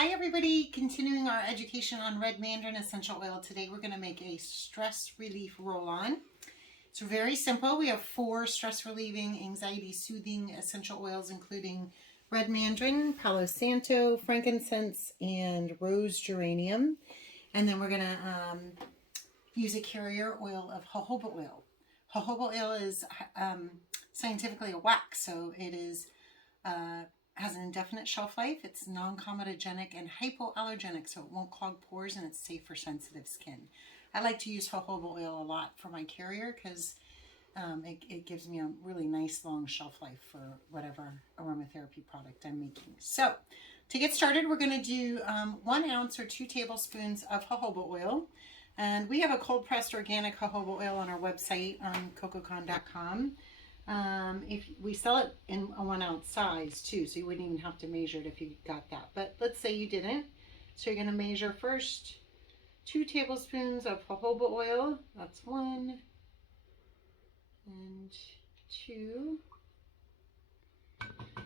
Hi everybody, continuing our education on red mandarin essential oil. Today we're going to make a stress relief roll-on. It's very simple. We have 4 stress relieving, anxiety soothing essential oils, including red mandarin, palo santo, frankincense, and rose geranium. And then we're going to use a carrier oil of jojoba oil. Jojoba oil is scientifically a wax, so it is has an indefinite shelf life. It's non-comedogenic and hypoallergenic, so it won't clog pores, and it's safe for sensitive skin. I like to use jojoba oil a lot for my carrier because it gives me a really nice long shelf life for whatever aromatherapy product I'm making. So to get started, we're going to do 1 ounce or 2 tablespoons of jojoba oil. And we have a cold pressed organic jojoba oil on our website on cococon.com. If we sell it in a 1 ounce size too, so you wouldn't even have to measure it if you got that. But let's say you didn't. So you're going to measure first 2 tablespoons of jojoba oil. That's 1 and 2.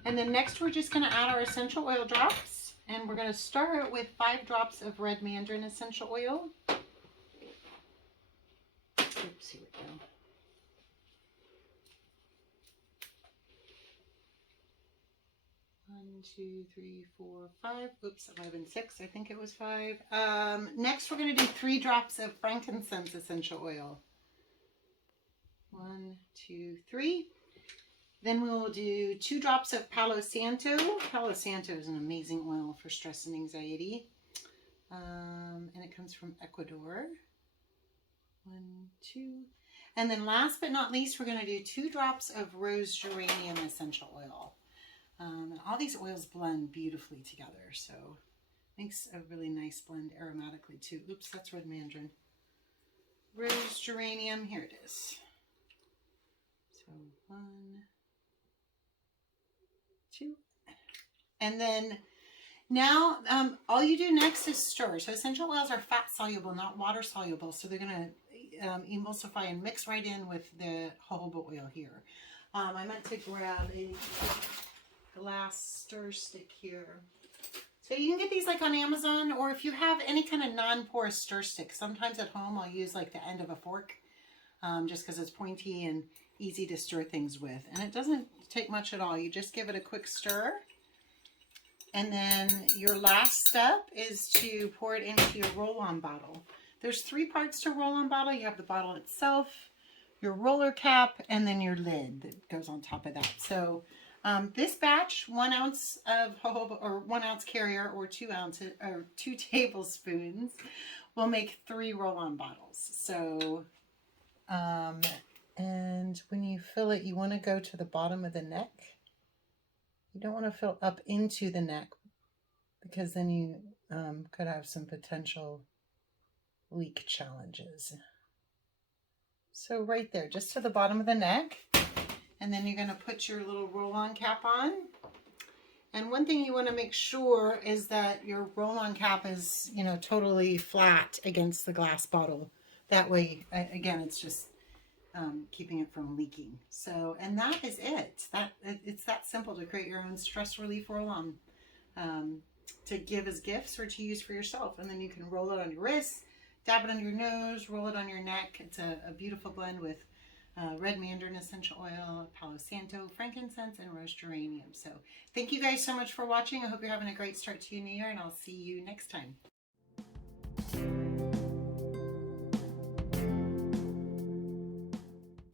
And then next we're just going to add our essential oil drops. And we're going to start with 5 drops of red mandarin essential oil. Oops, here we go. 1, 2, 3, 4, 5. Oops, it might have been 6. I think it was 5. Next, we're going to do 3 drops of frankincense essential oil. 1, 2, 3. Then we will do 2 drops of palo santo. Palo santo is an amazing oil for stress and anxiety. And it comes from Ecuador. 1, 2. And then last but not least, we're going to do 2 drops of rose geranium essential oil. And all these oils blend beautifully together, so makes a really nice blend aromatically too. Oops, that's red mandarin. Rose geranium, here it is. So 1, 2. And then now all you do next is stir. So essential oils are fat soluble, not water soluble, so they're going to emulsify and mix right in with the jojoba oil here. I meant to grab a glass stir stick here. So you can get these like on Amazon, or if you have any kind of non-porous stir stick. Sometimes at home I'll use like the end of a fork just because it's pointy and easy to stir things with. And it doesn't take much at all. You just give it a quick stir. And then your last step is to pour it into your roll-on bottle. There's 3 parts to roll-on bottle. You have the bottle itself, your roller cap, and then your lid that goes on top of that. So this batch, 1 ounce of jojoba, or 1 ounce carrier, or 2 ounces or 2 tablespoons, will make 3 roll-on bottles. So, and when you fill it, you want to go to the bottom of the neck. You don't want to fill up into the neck because then you could have some potential leak challenges. So right there, just to the bottom of the neck. And then you're going to put your little roll-on cap on. And one thing you want to make sure is that your roll-on cap is, totally flat against the glass bottle. That way, again, it's just keeping it from leaking. So, and that is it. It's that simple to create your own stress relief roll-on to give as gifts or to use for yourself. And then you can roll it on your wrists, dab it under your nose, roll it on your neck. It's a beautiful blend with red mandarin essential oil, palo santo, frankincense, and rose geranium. So thank you guys so much for watching. I hope you're having a great start to your new year, and I'll see you next time.